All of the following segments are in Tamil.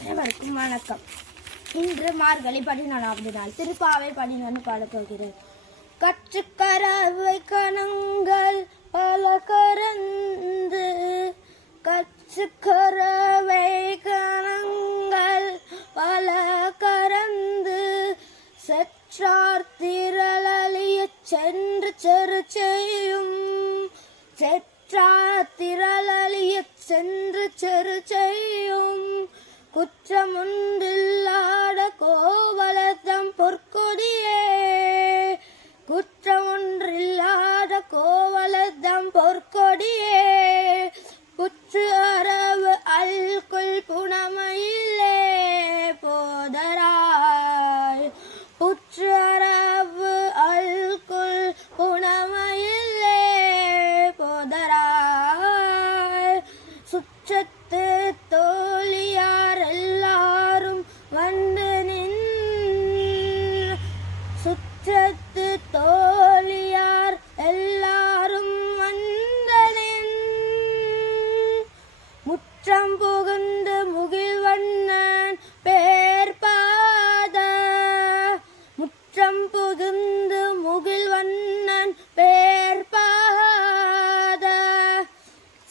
அனைவருக்கும் வணக்கம். இன்று மார்கழி 14வது நாள் திருப்பாவை 14 பாடப் போகிறேன். கற்றுக்கரவை கணங்கள் பல கறந்து கற்றுக்கரவை கணங்கள் பல கறந்து செற்றார் திரளிய சென்று செரு செய்யும் செற்றார் திரளிய சென்று செரு செய்யும் குற்றமொன்றில்லாத கோவலதம் பொற்கொடியே குற்றமொன்றில்லாத கோவலதம் பொற்கொடியே புற்று அரவு அல்குல் புனமையிலே போதராய் புற்று அரவு அல்குல் புனமையிலே போதராய் சுற்றத்து தோழியார் எல்லாரும் வந்து நின் சுற்றத்து தோழியார் எல்லாரும் வந்து நின் முற்றம் புகுந்து முகில்வண்ணன் பேர் பாத முற்றம் புகுந்து முகில்வண்ணன் பேர் பாத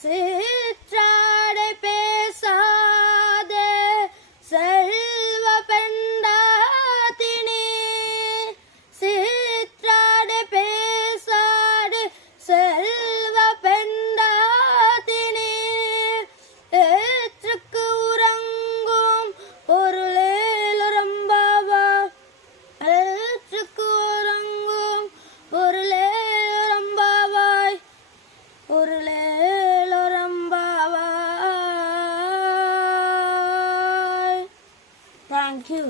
சிற்றாடை பேசாத செல்வ பெண்டாத்தினி சிற்றாடை பேசாத செல்வ பெண்டாத்தினி ஏற்றுக்கு உறங்கும் பொருளேலரம்பாவா ஏற்றுக்கு உறங்கும் பொருளேலரம்பாவாய் பொருளேலரம்பாவாய். Thank you.